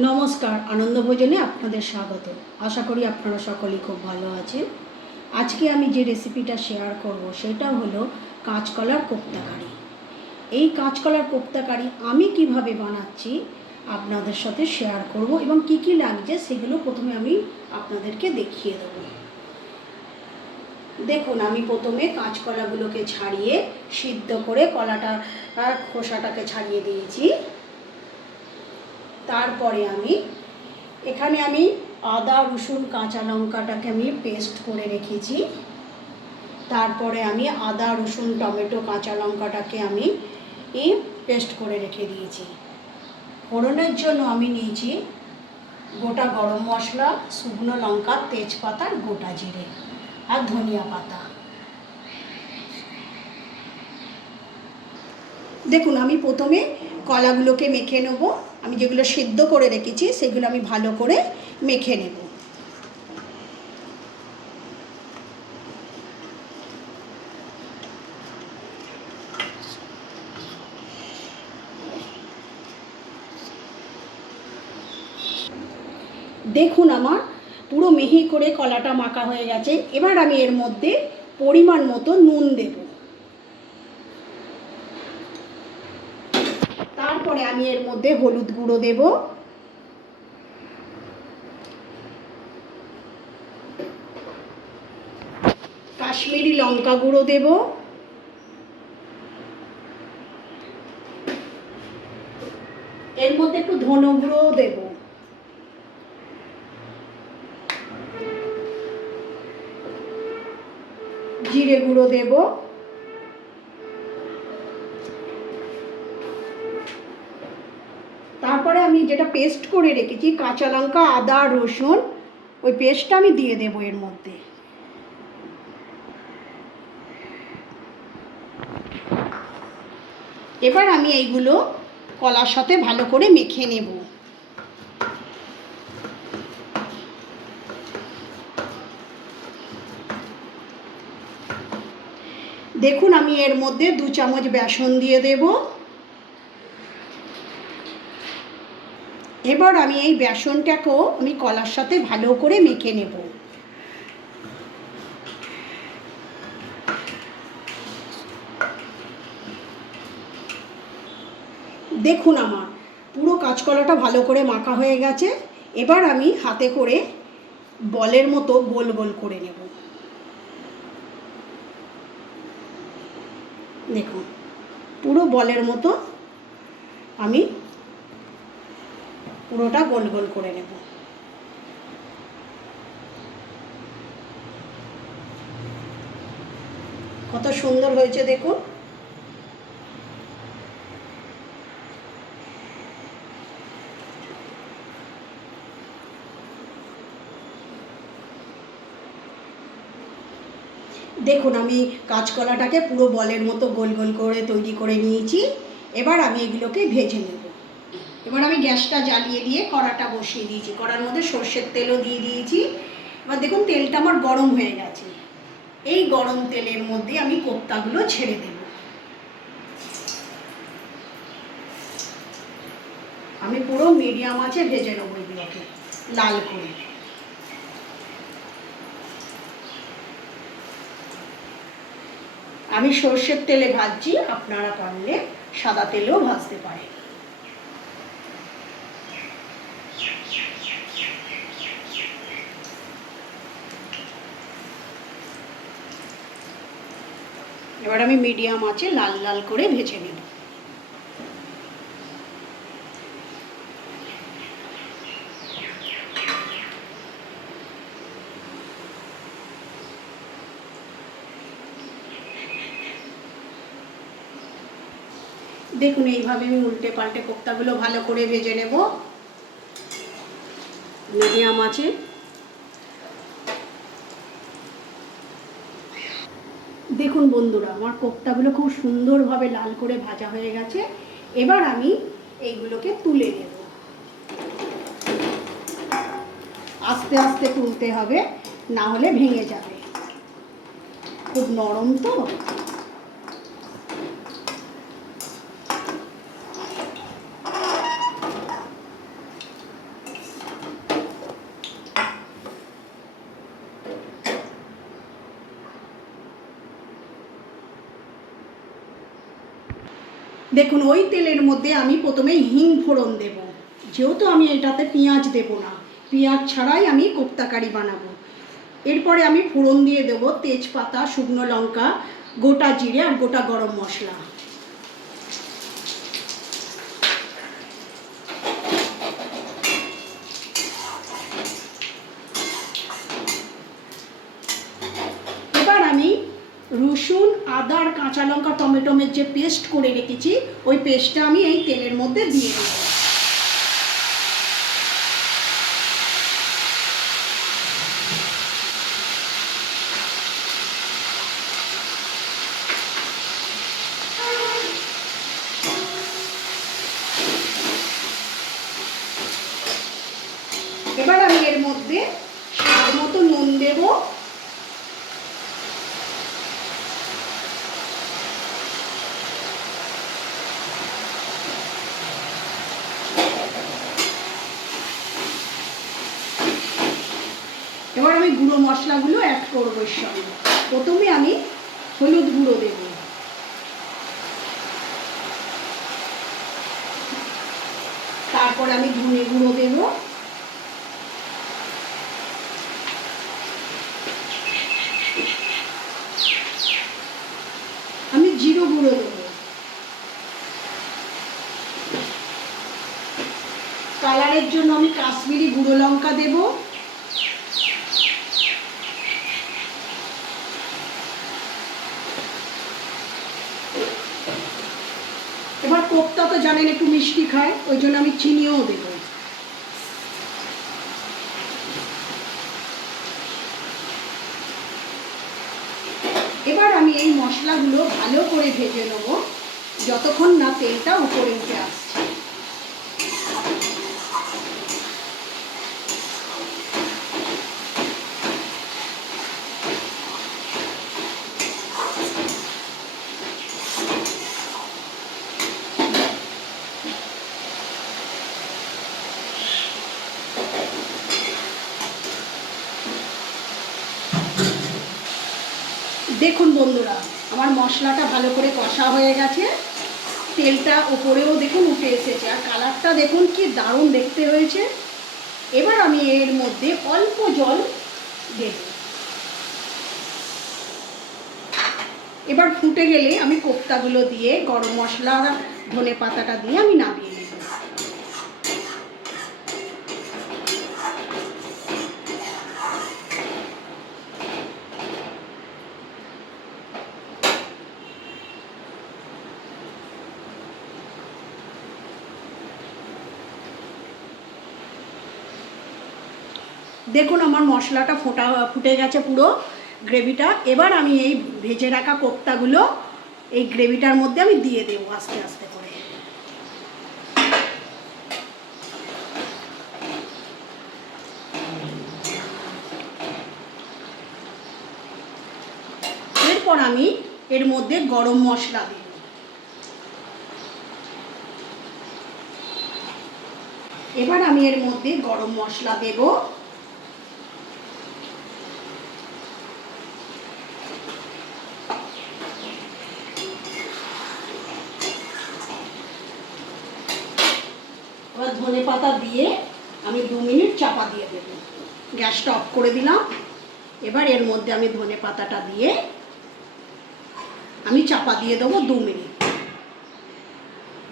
নমস্কার, আনন্দ ভোজনে আপনাদের স্বাগত। আশা করি আপনারা সকলেই খুব ভালো আছেন। আজকে আমি যে রেসিপিটা শেয়ার করব সেটা হলো কাঁচকলার কোপ্তাকারি এই কাঁচকলার কোপ্তাকারি আমি কীভাবে বানাচ্ছি, আপনাদের সাথে শেয়ার করব এবং কি কি লাগছে সেগুলো প্রথমে আমি আপনাদেরকে দেখিয়ে দেবো। দেখুন, আমি প্রথমে কাঁচকলাগুলোকে ছাড়িয়ে সিদ্ধ করে কলাটা খোসাটাকে ছাড়িয়ে দিয়েছি। তারপরে আমি, এখানে আমি আদা, রসুন, কাঁচা লঙ্কাটাকে আমি পেস্ট করে রেখেছি। তারপরে আমি আদা, রসুন, টমেটো, কাঁচা লঙ্কাটাকে আমি পেস্ট করে রেখে দিয়েছি। ফোড়নের জন্য আমি নিয়েছি গোটা গরম মশলা, শুকনো লঙ্কা, তেজপাতা গোটা জিরে আর ধনিয়া পাতা। দেখুন, আমি প্রথমে কলাগুলোকে মেখে নেব। আমি যেগুলো সিদ্ধ করে রেখেছি, সেগুলো আমি ভালো করে মেখে নেব। দেখুন আমার পুরো মিহি করে কলাটা মাখা হয়ে গেছে। এবার আমি এর মধ্যে পরিমাণ মতো নুন দেব তারপরে আমি এর মধ্যে হলুদ গুঁড়ো দেব। কাশ্মীরি লঙ্কা গুঁড়ো দেব। এর মধ্যে একটু ধনে গুঁড়োও দেবো। জিরে গুঁড়ো দেব। তারপরে আমি যেটা পেস্ট করে রেখেছি, কাঁচা লঙ্কা, আদা, রসুন, ওই পেস্টটা আমি দিয়ে দেবো এর মধ্যে। এবার আমি এইগুলো কলার সাথে ভালো করে মেখে নেব। দেখুন আমি এর মধ্যে দু চামচ বেসন দিয়ে দেব। এবার আমি এই বেসনটাকেও আমি কলার সাথে ভালো করে মেখে নেব। দেখুন আমার, পুরো কাঁচকলাটা ভালো করে মাখা হয়ে গেছে। এবার আমি হাতে করে বলের মতো গোল গোল করে নেব। দেখুন, পুরো বলের মতো আমি পুরোটা গোল গোল করে নেব। কত সুন্দর হয়েছে দেখুন। দেখুন, আমি কাঁচকলাটাকে পুরো বলের মতো গোল গোল করে তৈরি করে নিয়েছি। এবার আমি এগুলোকে ভেজে নেব। এবার আমি গ্যাসটা জ্বালিয়ে দিয়ে কড়াটা বসিয়ে দিয়েছি। কড়ার মধ্যে সর্ষের তেলও দিয়ে দিয়েছি। এবার দেখুন, তেলটা আমার গরম হয়ে গেছে। এই গরম তেলের মধ্যে আমি কোপ্তাগুলো ছেড়ে দেব। আমি পুরো মিডিয়াম আছে, ভেজে নেব এগুলোকে লাল করে। আমি সর্ষের তেলে ভাজছি, আপনারা পারলে সাদা তেলেও ভাজতে পারেন। এবার আমি মিডিয়াম আছে, লাল লাল করে ভেজে নেব। দেখুন, এইভাবে আমি উল্টে পাল্টে কোপ্তাগুলো ভালো করে ভেজে নেব। মিডিয়াম আছে। দেখুন বন্ধুরা, আমার কোপ্তাগুলো খুব সুন্দরভাবে লাল করে ভাজা হয়ে গেছে। এবার আমি এইগুলোকে তুলে নেব। আস্তে আস্তে তুলতে হবে, না হলে ভেঙে যাবে। খুব নরম তো? দেখুন, ওই তেলের মধ্যে আমি প্রথমে হিং ফোড়ন দেব। যেহেতু আমি এটাতে পেঁয়াজ দেব না, পেঁয়াজ ছাড়াই আমি কোপ্তা কারি বানাবো। এরপরে আমি ফোড়ন দিয়ে দেবো তেজপাতা, শুকনো লঙ্কা, গোটা জিরে আর গোটা গরম মশলা এবার আমি রসুন আদা আর কাঁচা লঙ্কা টমেটোমের যে পেস্ট করে রেখেছি, ওই পেস্টটা আমি এই তেলের মধ্যে দিয়ে দেবো। এবার আমি এর মধ্যে স্বাদ মতো নুন দেবো এবার আমি গুঁড়ো মশলাগুলো অ্যাড করব এর সঙ্গে। প্রথমে আমি হলুদ গুঁড়ো দেব। তারপর আমি ধনে গুঁড়ো দেব। আমি জিরো গুঁড়ো দেব। কালারের জন্য আমি কাশ্মীরি গুঁড়ো লঙ্কা দেবো। এবার কোপ্তা তো জানেন একটু মিষ্টি খায়, ওই জন্য আমি চিনিও দেবো। এবার আমি এই মশলাগুলো ভালো করে ভেজে নেব, যতক্ষণ না তেলটা উপরে উঠে আসছে। দেখুন বন্ধুরা, আমার মশলাটা ভালো করে কষা হয়ে গেছে। তেলটা উপরেও দেখুন উঠে এসেছে, আর কালারটা দেখুন কি দারুণ দেখতে হয়েছে। এবার আমি এর মধ্যে অল্প জল দেব। এবার ফুটে গেলে আমি কোপ্তাগুলো দিয়ে গরম মশলা ধনে পাতাটা দিয়ে আমি নামিয়ে নেব দেখুন আমার মশলাটা ফোটা, ফুটে গেছে পুরো গ্রেভিটা। এবার আমি এই ভেজে রাখা কোপ্তাগুলো এই গ্রেভিটার মধ্যে আমি দিয়ে দেবো আস্তে আস্তে করে। এরপর আমি এর মধ্যে গরম মশলা দিই এবার আমি এর মধ্যে গরম মশলা দেব এবার ধনে পাতা দিয়ে আমি দু মিনিট চাপা দিয়ে দেব গ্যাসটা অফ করে দিলাম। এবার এর মধ্যে আমি ধনে পাতাটা দিয়ে আমি চাপা দিয়ে দেবো দু মিনিট।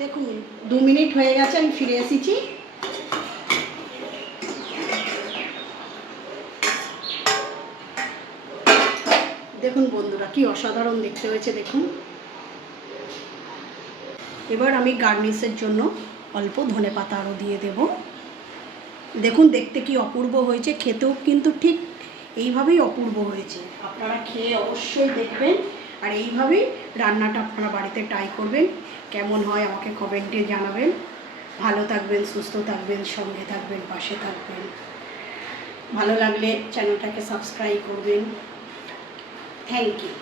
দেখুন, দু মিনিট হয়ে গেছে, আমি ফিরে এসেছি। দেখুন বন্ধুরা, কি অসাধারণ দেখতে হয়েছে, দেখুন। এবার আমি গার্নিশের জন্য অল্প ধনে পাতা আরও দিয়ে দেব। দেখুন, দেখতে কি অপূর্ব হয়েছে, খেতেও কিন্তু ঠিক এইভাবেই অপূর্ব হয়েছে। আপনারা খেয়ে অবশ্যই দেখবেন, আর এইভাবেই রান্নাটা আপনারা বাড়িতে ট্রাই করবেন। কেমন হয় আমাকে কমেন্টে জানাবেন। ভালো থাকবেন, সুস্থ থাকবেন, সঙ্গে থাকবেন, পাশে থাকবেন। ভালো লাগলে চ্যানেলটাকে সাবস্ক্রাইব করবেন। Thank you